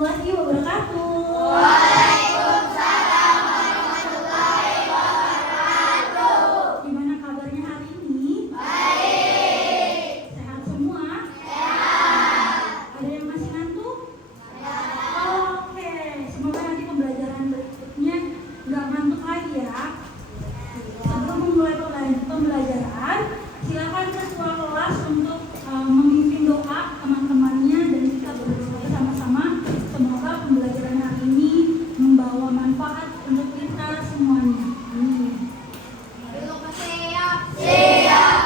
warahmatullahi wabarakatuh. Waalaikumsalam warahmatullahi wabarakatuh. Gimana kabarnya hari ini? Baik. Sehat semua? Sehat. Ada yang masih ngantuk? Ya. Oke, semoga nanti pembelajaran berikutnya nggak ngantuk lagi ya. Sebelum memulai pembelajaran, silakan ketua kelas untuk memimpin doa teman-temannya dan kita berdoa sama-sama. Semoga pembelajaran hari ini membawa manfaat untuk kita semuanya. Amin. Berdoa siap. Siap.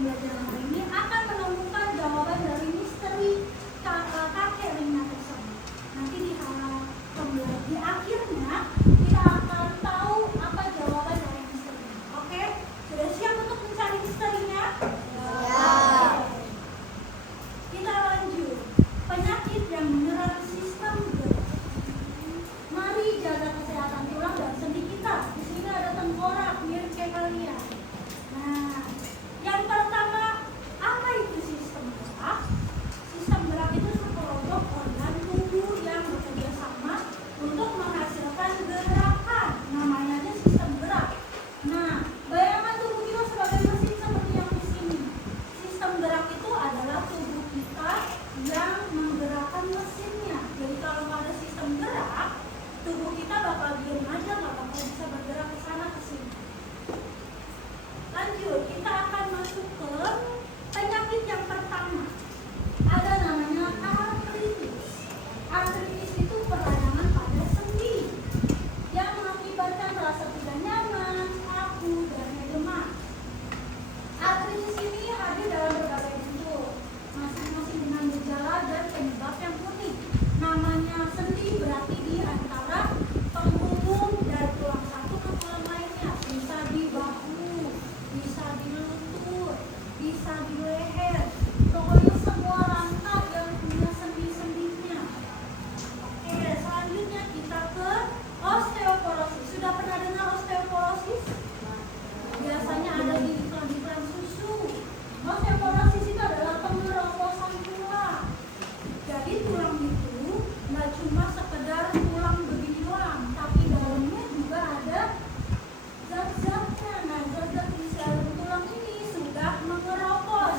pembelajaran hari ini akan menemukan jawaban dari misteri kakek Rina tersebut. Nanti di akhirnya kita akan tahu apa jawaban dari misterinya. Oke? Sudah siap untuk mencari misterinya? Ya. Kita lanjut. Penyakit yang menyerang sistem gerak. Mari jaga kesehatan tulang dan sendi kita. Di sini ada tengkorak mirip kayak kalian. Nah, yang pertama, apa itu sistem gerak? Sistem gerak itu sekelompok organ tubuh yang bekerja sama untuk menghasilkan gerakan. Namanya aja sistem gerak. Nah, bayangan tubuh kita sebagai mesin seperti yang di sini. Sistem gerak itu adalah tubuh kita yang menggerakkan mesinnya. Jadi kalau nggak ada sistem gerak, tubuh kita bakal diam aja, nggak bakal bisa bergerak ke sana ke sini. Lanjut, kita akan masuk ke penyakit yang pertama. Ada namanya artritis. Artritis itu peradangan pada sendi yang mengakibatkan rasa tidak nyaman, kaku, dan lemah. Artritis ini hadir dalam berbagai bentuk, masing-masing dengan gejala dan penyebab yang unik. Namanya sendi berarti di antara penghubung dari tulang satu ke tulang lainnya. Bisa di bahu, bisa di lutut, bisa di leher. Pokoknya semua rangka yang punya sendi-sendinya. Oke, selanjutnya kita ke osteoporosis. Sudah pernah dengar osteoporosis? Biasanya ada di iklan-iklan susu. Osteoporosis itu adalah pengeroposan tulang. Jadi tulang itu nggak cuma sekedar tulang begini doang, tapi dalamnya juga ada zat-zatnya. Nah, zat-zat di dalam tulang ini sudah mengeropos.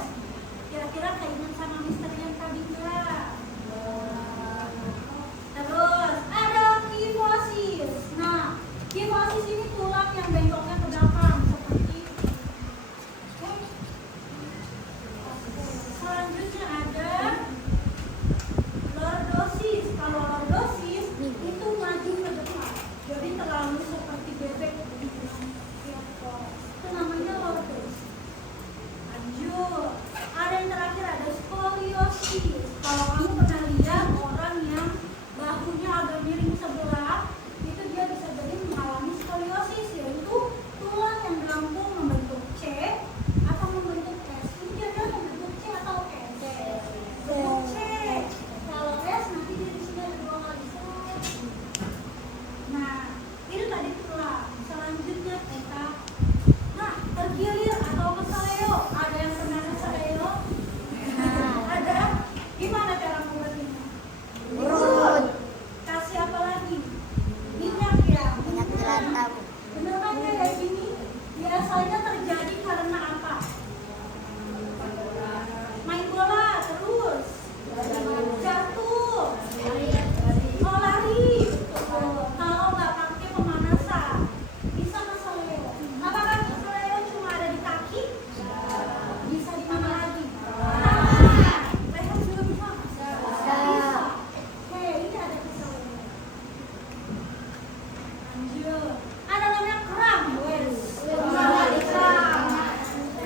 Kira-kira keinget sama misteri yang tadi nggak? Terus ada kifosis. Nah, kifosis ini tulang yang bengkoknya ke belakang seperti selanjutnya ada lordosis. Kalau lordosis itu maju ke depan, jadi terlalu seperti bebek di dalam kios. Itu namanya lordosis. Lanjut, ada yang terakhir ada skoliosis. Kalau kamu pernah lihat orang yang bahunya agak miring sebelah, itu dia bisa jadi mengalami skoliosis, yaitu tulang yang melambung membentuk C atau membentuk S. Ini kira-kira membentuk C atau S? Bentuk C. Kalau S nanti dia di sini ada dua kali. Nah, itu tadi tulang. Selanjutnya kita, nah, tergilir atau keseleo. Ada yang pernah keseleo? Ada. Gimana cara membuatnya? Urut. Kasih apa lagi? Minyak ya. Minyak jelantah. Bener kan kayak gini? Biasanya terjadi karena apa? Main bola terus jatuh, oh lari. Kalau nggak pakai pemanasan bisa keseleo. Apakah keseleo cuma ada di kaki? Bisa di mana lagi? Tangan. Leher juga bisa? Bisa. Oke, ini ada keseleo. Lanjut. Ada namanya kram, wes. Kram.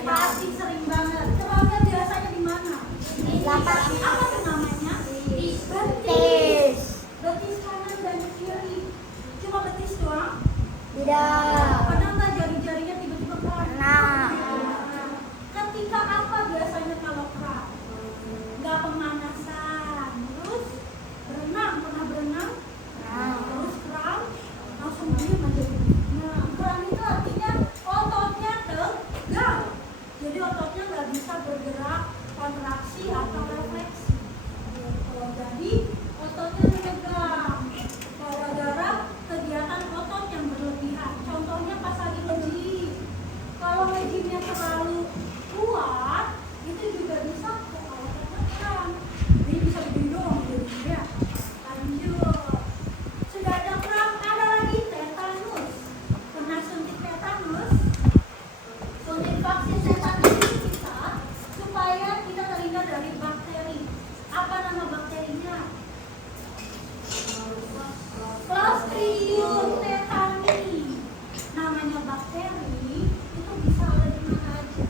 Pasti sering banget. Kramnya biasanya di mana? Lapak. Apa tuh namanya? Betis. Betis kanan dan kiri. Cuma betis doang? Tidak. Pernah nggak jari-jarinya tiba-tiba kram? Pernah. Ketika apa biasanya kalau kram? Nggak pemanasan. Terus berenang, pernah berenang? Terus kram, langsung diem aja. Nah, kram itu artinya ototnya tegang. Jadi ototnya nggak bisa bergerak kontraksi atau refleksi. Gitu. Jadi ototnya tegang. Gara-gara kegiatan otot yang berlebihan. Contohnya pas lagi nge-gym. Kalau nge-gymnya terlalu kuat, itu juga bisa kok ototnya tegang. Jadi bisa begini doang jadinya ya. Lanjut. Sudah ada kram, ada lagi tetanus. Pernah suntik tetanus? Suntik vaksin tetanus itu bisa supaya kita terhindar dari bakteri. Apa nama bakterinya? Clostridium tetani. Namanya bakteri itu bisa ada di mana aja.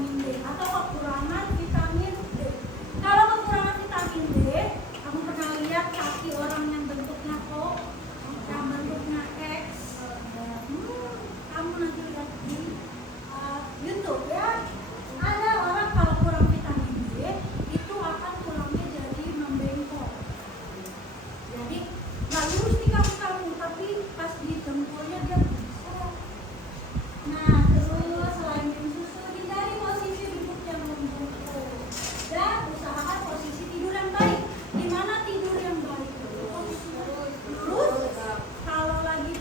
vitamin D atau kekurangan vitamin D. Kalau kekurangan vitamin D, kamu pernah lihat kaki orang yang bentuknya O, yang bentuknya X? Kamu nanti lihat di YouTube ya. Ada orang kalau kurang vitamin D itu akan tulangnya jadi membengkok. Jadi nggak lurus di kaki kamu, tapi pas di dengkulnya dia bisa. Nah, terus selain minum susu, hindari posisi duduk yang membungkuk dan usahakan posisi tidur yang baik. Gimana tidur yang baik? Lurus. Kalau lagi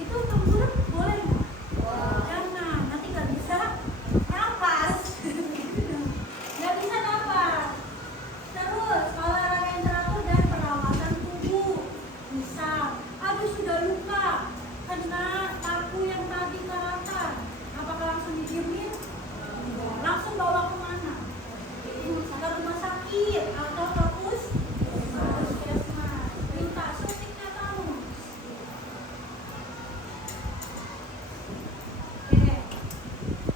itu tengkurap boleh nggak? Jangan, nanti nggak bisa napas. Nggak bisa napas. Terus olahraga yang teratur dan perawatan tubuh. Misal, aduh sudah luka kena paku yang tadi karatan, apakah langsung didiemin? Tidak. Langsung bawa kemana? Ke rumah sakit atau ke puskesmas. Minta suntiknya kamu. Oke.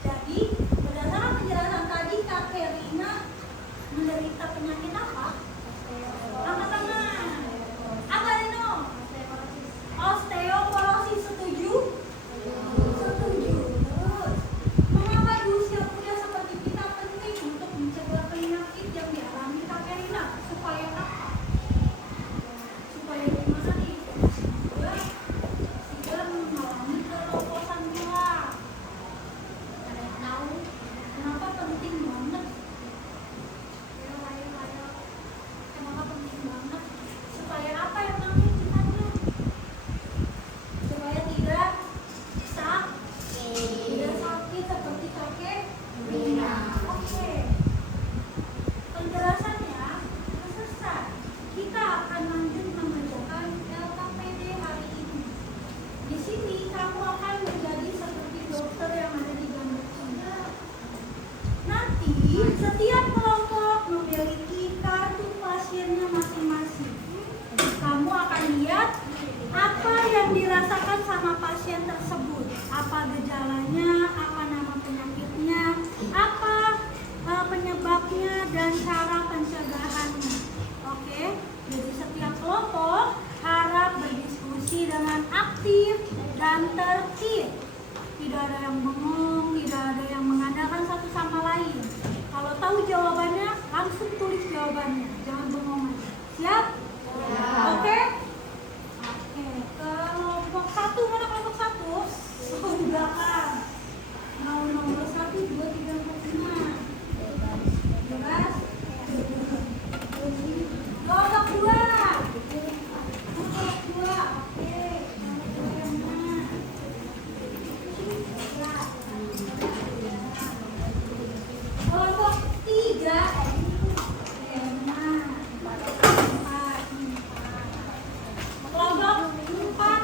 Jadi berdasarkan penjelasan tadi, Kak Herina menderita penyakit apa? Angkat tangan. Apa Rino? Osteoporosis. Setuju? Setuju. Terus, mengapa di usia muda seperti kita penting untuk mencegah penyakit yang dialami Kak Herina? Supaya apa? Supaya gimana nih? Tidak mengalami keroposan tulang. Ada yang tahu kenapa penting banget? Ayo. Kenapa penting banget? Supaya apa yang nanti ceritanya? Supaya tidak sakit seperti kakek Rina. Oke. Penjelasannya sudah selesai. Kita akan lanjut mengerjakan LKPD hari ini. Di sini kamu akan menjadi seperti dokter yang ada di gambar ini. Nanti setiap kelompok memiliki kartu pasiennya masing-masing. Kamu akan lihat apa yang dirasakan sama pasien tersebut, apa gejalanya, apa nama penyakitnya, apa penyebabnya, dan cara pencegahannya. Oke, jadi setiap kelompok harap berdiskusi dengan aktif dan tertib. Tidak ada yang bengong, tidak ada yang mengandalkan satu sama lain. Kalau tahu jawabannya, langsung tulis jawabannya, jangan bengong aja. Siap? Oke? Oke, kelompok satu, mana kelompok satu? Oh, di belakang. Mau nomor 1, 2, 3, 4, 5. Bebas? Kelompok 2. Kelompok 2, oke. Kelompok yang mana? Kelompok 3. Kelompok 4.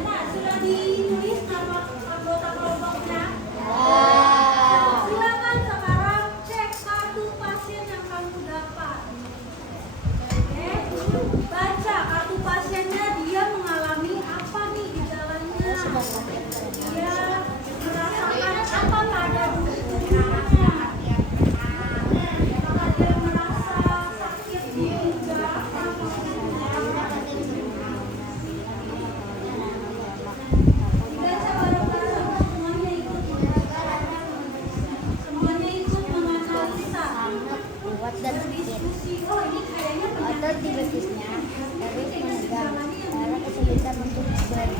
Nah, sudah ditulis nama anggota kelompoknya? Ya. Silakan sekarang cek kartu pasien yang kamu dapat. Oke, baca kartu pasiennya, dia mengalami apa nih gejalanya? Dia merasakan apa pada tubuhnya? Apakah dia merasa sakit di pinggang atau dibaca bareng-bareng, semuanya ikut menganalisa, Kuat dan sakit. berdiskusi. Oh, ini kayaknya Otot di betisnya terus menegang karena kesulitan untuk berjalan.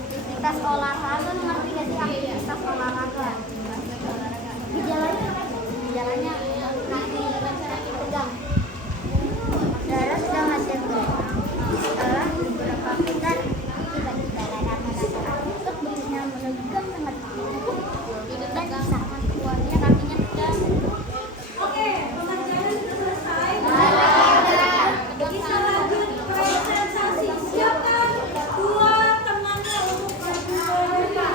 Aktivitas olahraga, ngerti gak sih aktivitas olahraga? Gejalanya kaki tegang. Darah sedang hasil gerak. Setelah beberapa putar, tiba-tiba rada-rada untuk begitu menegak sangat dan sangat kuatnya kakinya tegang. Oke, pengajaran sudah selesai. Kita lanjut ke sensasi. Siapkan dua temannya untuk berbuka.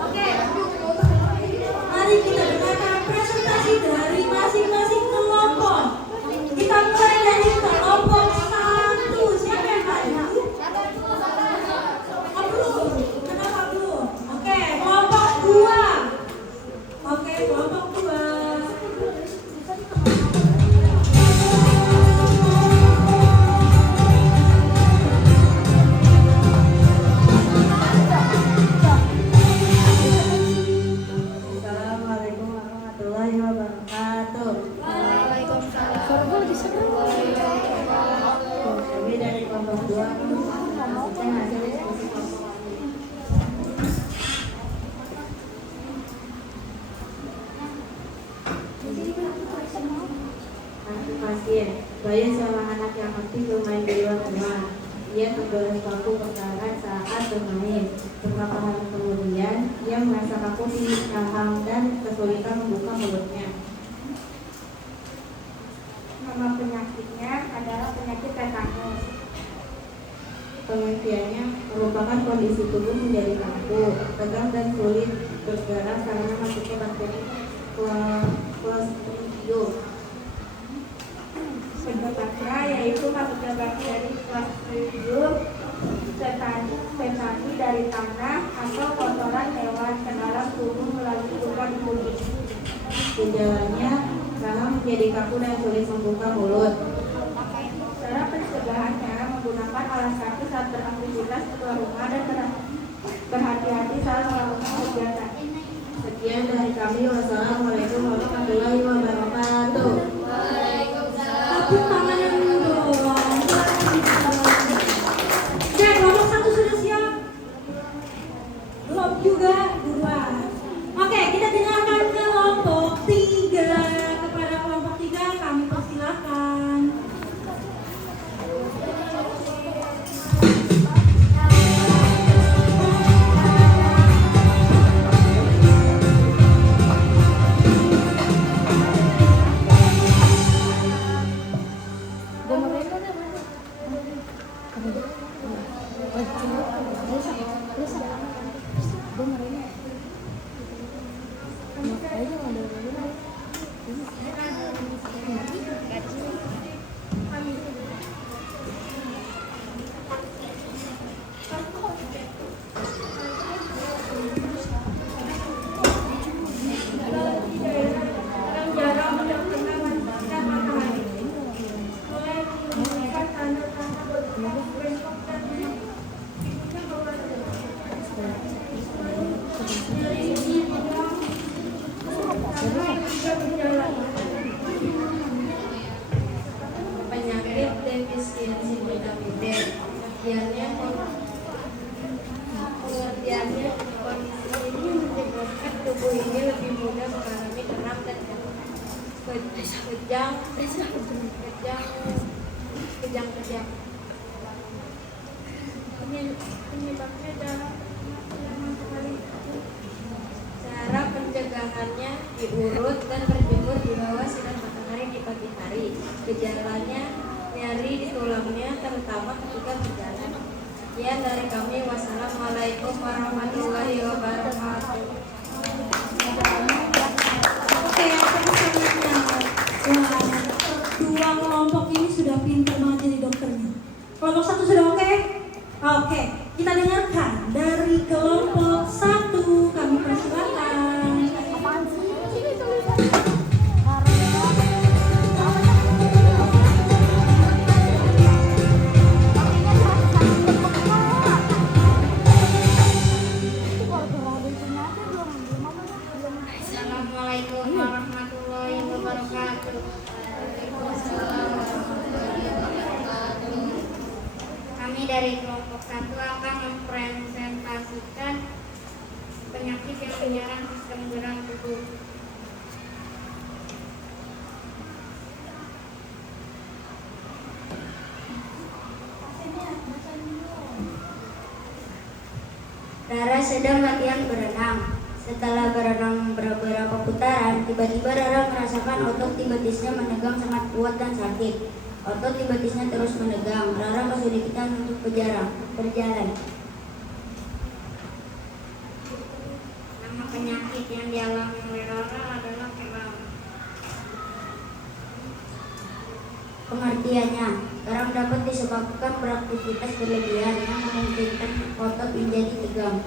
Oke, mari kita dengarkan presentasi dari masing-masing kelompok. Kita mulai dari kelompok 1. Siapa yang tanya? Oh, belum. Kenapa belum? Oke, kelompok 2. Oke, kelompok 2. Assalamualaikum warahmatullahi wabarakatuh. Kami dari kelompok 2 menyaksikan hasil diskusi kelompok. Kasus pasien, Bayu seorang anak yang aktif bermain di luar rumah. Ia tergores paku perkaran saat bermain. Beberapa hari kemudian, ia merasa kaku di rahang dan kesulitan membuka mulutnya. Nama penyakitnya adalah penyakit tetanus. Pengertiannya merupakan kondisi tubuh menjadi kaku, tegang dan sulit bergerak karena masuknya bakteri Clostridium. Penyebabnya yaitu masuknya bakteri Clostridium tetani dari tanah atau kotoran hewan ke dalam tubuh melalui lubang kulit. Gejalanya rahang menjadi kaku dan sulit membuka mulut. Cara pencegahannya menggunakan alas kaki saat beraktivitas keluar rumah dan berhati-hati saat melakukan kegiatan. Sekian dari kami. Wassalamualaikum warahmatullahi wabarakatuh. Tepuk tangan yang dulu dong. Oke, kelompok 1 sudah siap? Belum juga, 2. Oke, kita dengarkan kelompok 3. Kepada kelompok 3 kami persilakan. Yang jarang benar-benar manfaatkan matahari. Mulai menunjukkan tanda-tanda berbentuk bengkok dan hidungnya bawah nyeri di pinggang sama juga gejala. Penyakit defisiensi vitamin D. Pengertiannya kondisi ini menyebabkan tubuh ini lebih mudah mengalami demam dan kejang-kejang. Penyebabnya adalah sinar matahari. Cara pencegahannya diurut dan berjemur di bawah sinar matahari di pagi hari. Gejalanya nyeri di tulangnya terutama ketika berjalan. Sekian dari kami. Wassalamualaikum warahmatullahi wabarakatuh. Oke, sama-sama. Wah, 2 kelompok ini sudah pintar banget jadi dokternya. Kelompok 1 sudah oke? Oke, kita dengarkan dari kelompok 1. Kami persilakan. Apaan sih? Sini tulisannya. Kakinya sakit, penyakit yang menyerang sistem gerak tubuh. Rara sedang latihan berenang. Setelah berenang beberapa putaran, tiba-tiba Rara merasakan otot di betisnya menegang sangat kuat dan sakit. Otot di betisnya terus menegang. Rara kesulitan untuk berjalan. Nama penyakit yang dialami oleh Rara adalah kram. Pengertiannya, kram dapat disebabkan beraktivitas berlebihan yang memungkinkan otot menjadi tegang.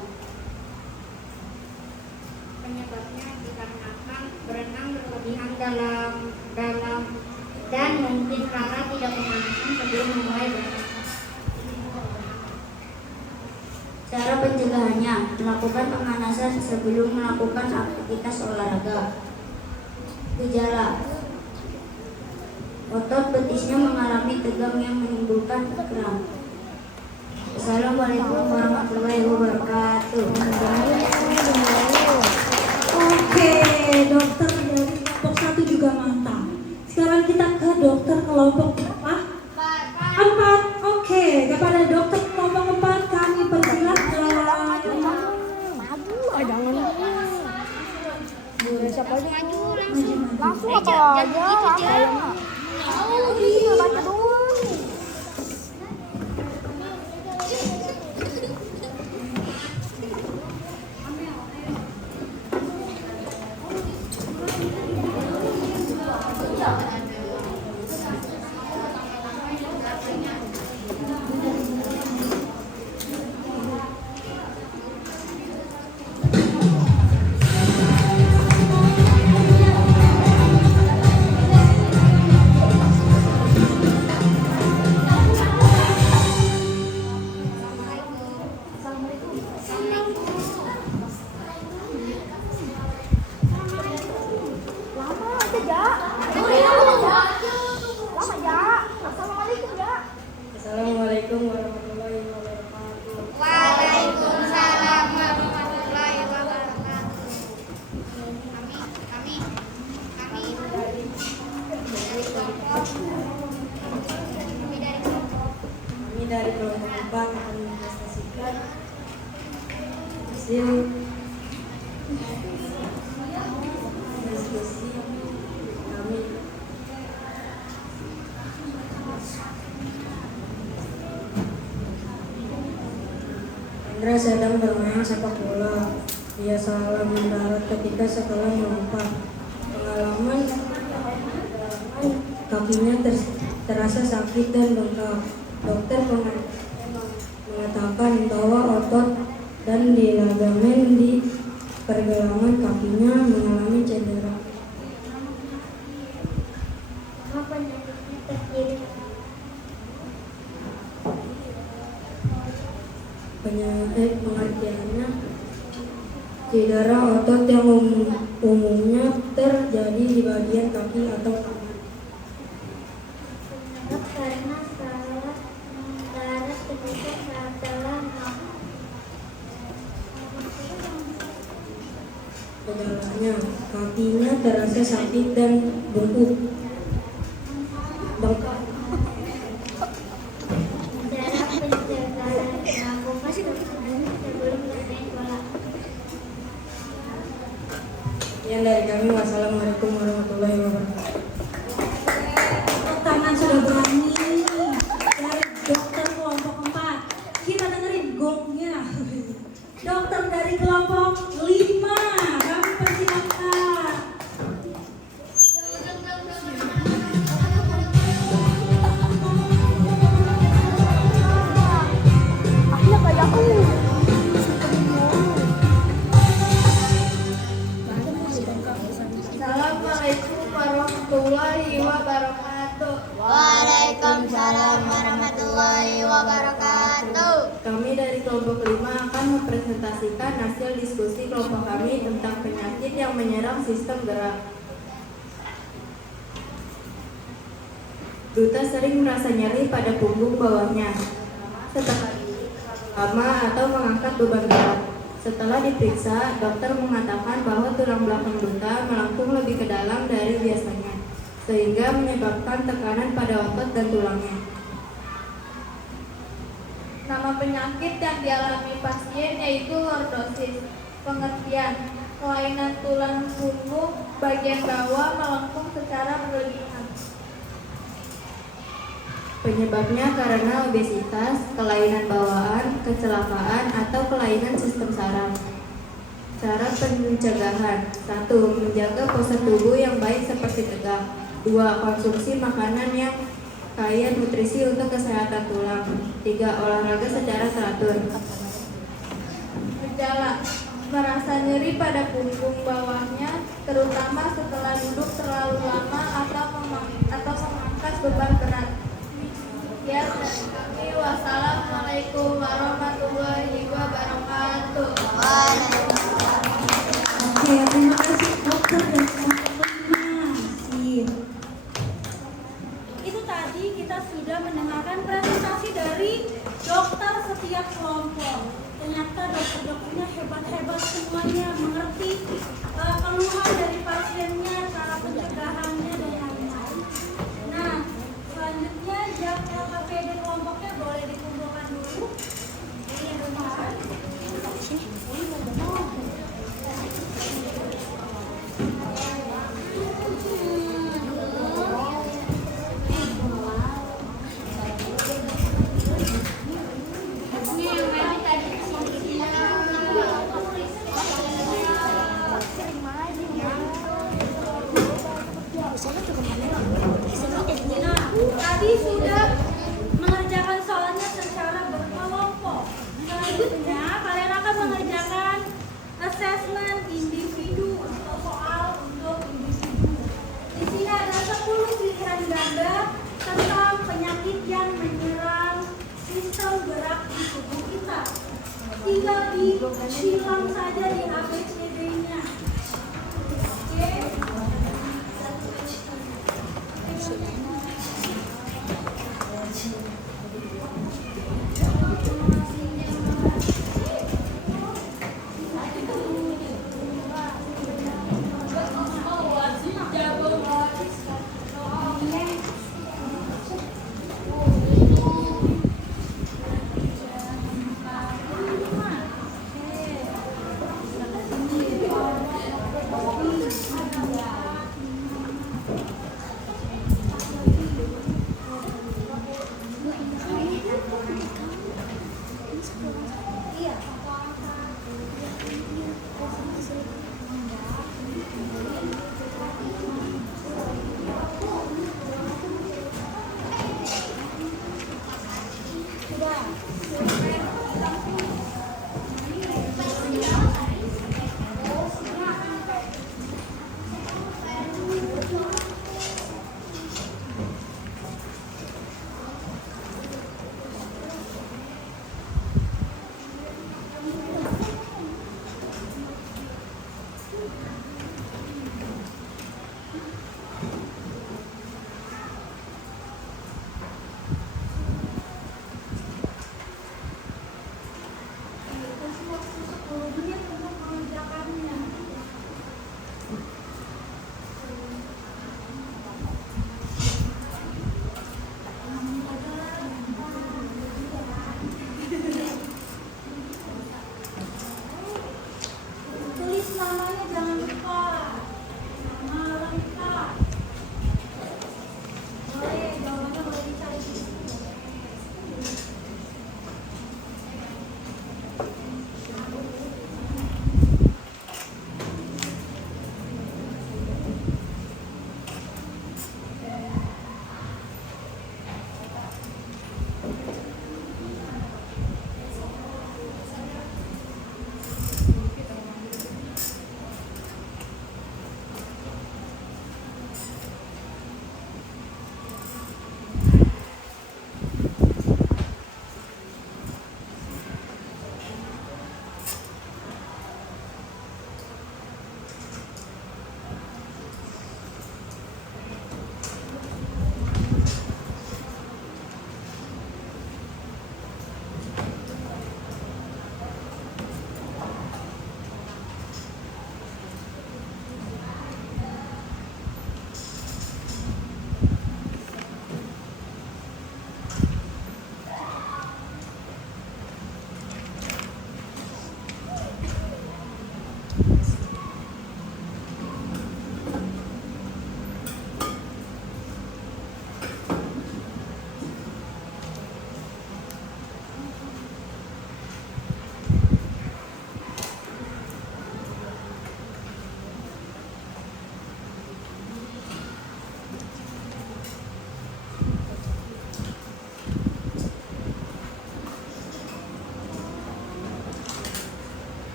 Penyebabnya dikarenakan berenang berlebihan dalam dan mungkin Rara tidak pemanasan sebelum memulai berenang. Cara pencegahannya, melakukan pemanasan sebelum melakukan aktivitas olahraga. Gejala: otot betisnya mengalami tegang yang menimbulkan kram. Assalamualaikum warahmatullahi wabarakatuh. Oke, dokter dari kelompok 1 juga mantap. Sekarang kita ke dokter kelompok berapa? 4. Oke, kepada dokter kelompok 4 kami persilahkan. Jangan. Siapa aja maju langsung Maju. apa aja baca doang. Assalamualaikum warahmatullahi wabarakatuh. Waalaikumsalam warahmatullahi wabarakatuh. Kami dari kelompok 4 akan mempresentasikan hasil diskusi kami. Andra sedang bermain sepak bola. Dia salah mendarat ketika setelah melompat. Pengalaman kakinya terasa sakit dan bengkak. Dokter mengatakan bahwa otot dan ligamen di pergelangan kakinya mengalami cedera. Apa penyakitnya terjadi? Pengertiannya, cedera otot yang umumnya terjadi di bagian kaki atau tangan. Penyebab karena salah mendarat ketika saat telah Gejalanya, kakinya terasa sakit dan bengkak. cara pencegahan melakukan sebelum bermain bola. Sekian dari kami. Wassalamualaikum warahmatullahi wabarakatuh. Tepuk tangan sudah berani dari dokter kelompok 4. Kita dengerin gongnya. Dokter dari kelompok 5 kami persilahkan. Assalamualaikum warahmatullahi wabarakatuh. Waalaikumsalam warahmatullahi wabarakatuh. Kami dari kelompok 5 akan mempresentasikan hasil diskusi kelompok kami tentang penyakit yang menyerang sistem gerak. Duta sering merasa nyeri pada punggung bawahnya setelah lama atau mengangkat beban berat. Setelah diperiksa, dokter mengatakan bahwa tulang belakang buta melengkung lebih ke dalam dari biasanya, sehingga menyebabkan tekanan pada otot dan tulangnya. Nama penyakit yang dialami pasien yaitu lordosis. Pengertian: kelainan tulang punggung bagian bawah melengkung secara berlebihan. Penyebabnya karena obesitas, kelainan bawaan, kecelakaan, atau kelainan sistem saraf. Cara pencegahan: 1. Menjaga postur tubuh yang baik seperti tegak. 2. Konsumsi makanan yang kaya nutrisi untuk kesehatan tulang. 3. Olahraga secara teratur. Gejala: merasa nyeri pada punggung bawahnya, terutama setelah duduk terlalu lama atau memangkas beban berat. Ya, dari kami, wassalamualaikum warahmatullahi wabarakatuh. Oke, terima kasih dokter dan teman-teman. Itu tadi kita sudah mendengarkan presentasi dari dokter setiap kelompok. Ternyata dokter-dokternya hebat-hebat semuanya, mengerti keluhan dari pasiennya, cara pencegahannya dan lain-lain. Nah, selanjutnya jam LKPD kelompoknya boleh dikumpulkan dulu. Ini yang depan. Tadi sudah mengerjakan soalnya secara berkelompok. Selanjutnya kalian akan mengerjakan assessment individu atau soal untuk individu. Di sini ada 10 pilihan ganda tentang penyakit yang menyerang sistem gerak di tubuh kita. Tinggal disilang saja di ABCD-nya. Oke. Tulis namanya jangan lupa. Nama lengkap. Boleh, jawabannya boleh dicari di sini.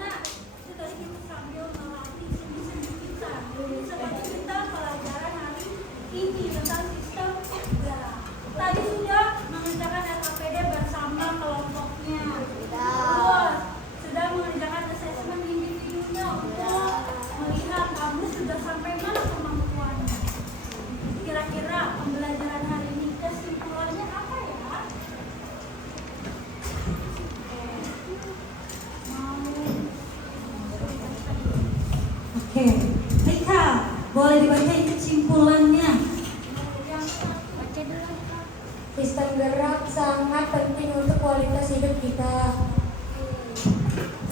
Nah, kita ini sambil melatih sendi-sendi kita. Seperti kita pelajaran hari ini tentang sistem gerak. Tadi sudah mengerjakan LKPD bersama kelompoknya. Terus sudah mengerjakan asesmen individunya untuk melihat kamu sudah sampai mana kemampuannya. Kira-kira pembelajaran hari ini kesimpulannya apa ya? Oke, Rika, boleh dibacain kesimpulannya. Sistem gerak sangat penting untuk kualitas hidup kita.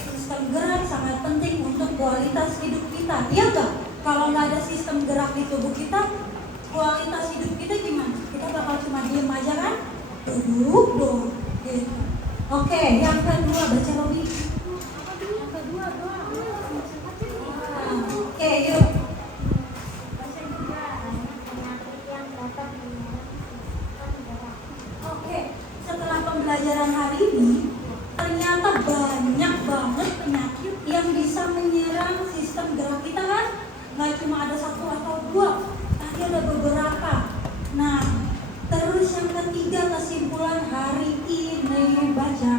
Sistem gerak sangat penting untuk kualitas hidup kita. Iya nggak? Kalau nggak ada sistem gerak di tubuh kita, kualitas hidup kita gimana? Kita bakal cuma diem aja kan? Duduk doang. Gitu. Oke, yang kedua baca Robi. Yang kedua doang. Oke, yuk. Baca juga. Penyakit yang dapat menyerang sistem gerak. Oke, setelah pembelajaran hari ini, ternyata banyak banget penyakit yang bisa menyerang sistem gerak kita kan? Nggak cuma ada satu atau dua, tapi ada beberapa. Nah, terus yang ketiga kesimpulan hari ini baca.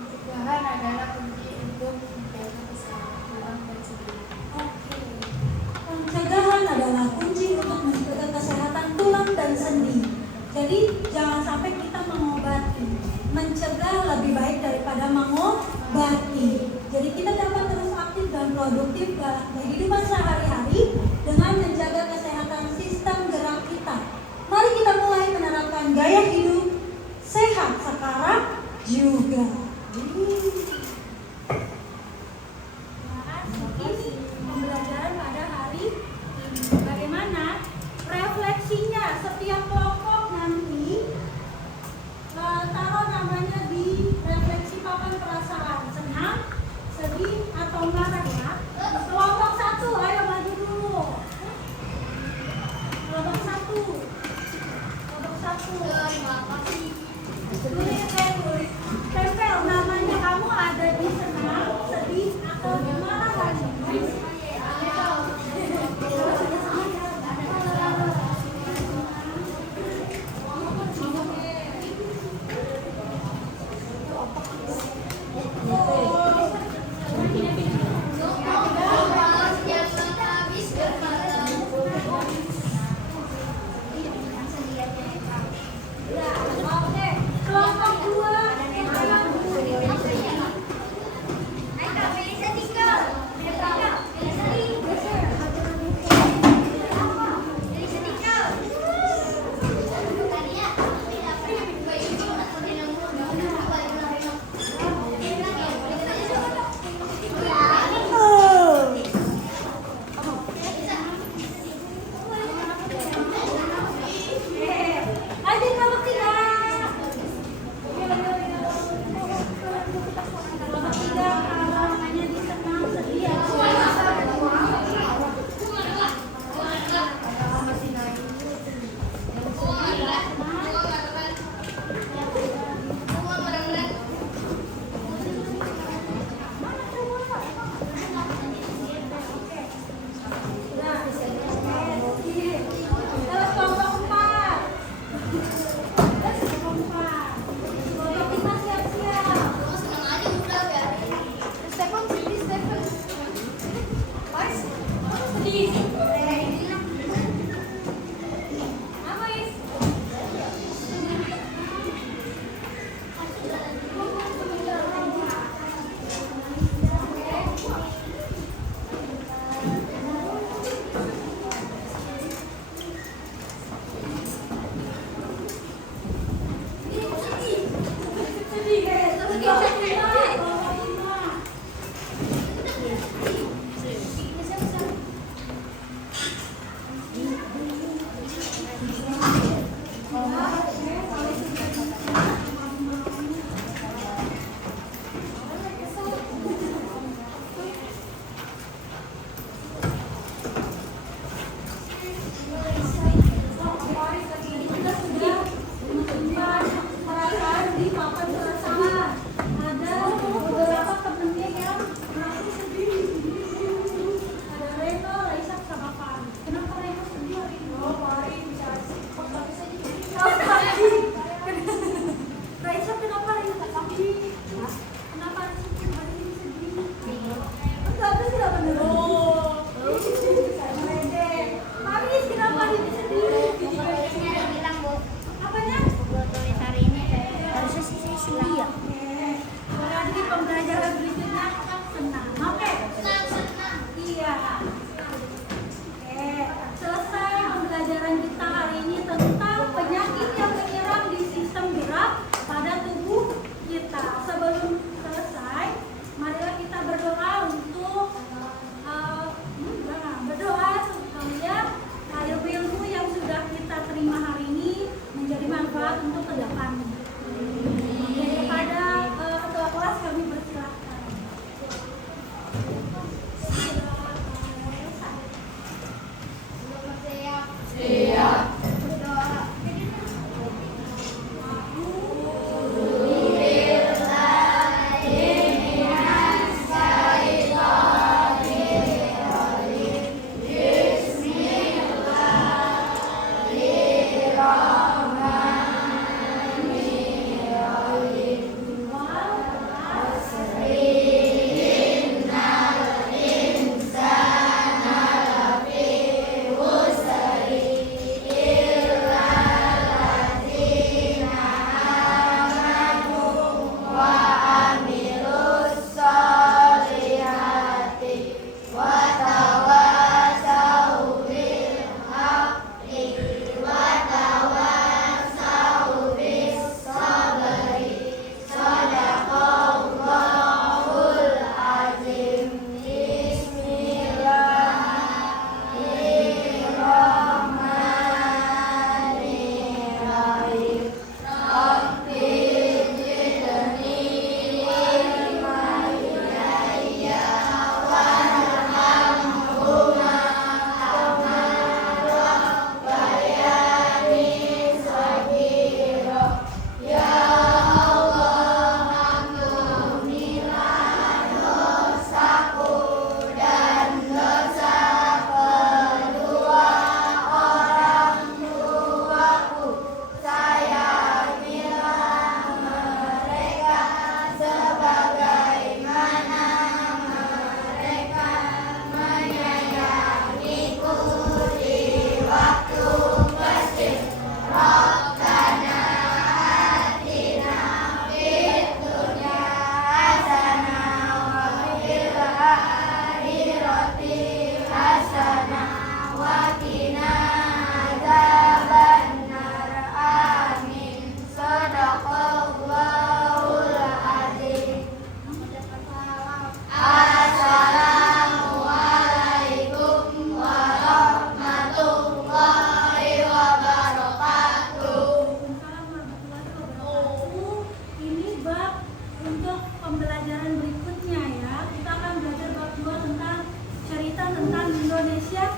Pencegahan adalah kunci untuk menjaga kesehatan tulang dan sendi. Oke, pencegahan adalah kunci untuk menjaga kesehatan tulang dan sendi. Jadi jangan sampai kita mengobati. Mencegah lebih baik daripada mengobati. Jadi kita dapat terus aktif dan produktif dalam kehidupan sehari-hari dengan menjaga kesehatan sistem gerak kita. Mari kita mulai menerapkan gaya hidup sehat sekarang juga. Ini pembelajaran pada hari ini. Bagaimana refleksinya setiap kelompok nanti taruh namanya di refleksi papan perasaan, senang, sedih atau marah ya. Kelompok satu, ayo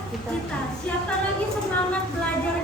kita. Siapa lagi semangat belajar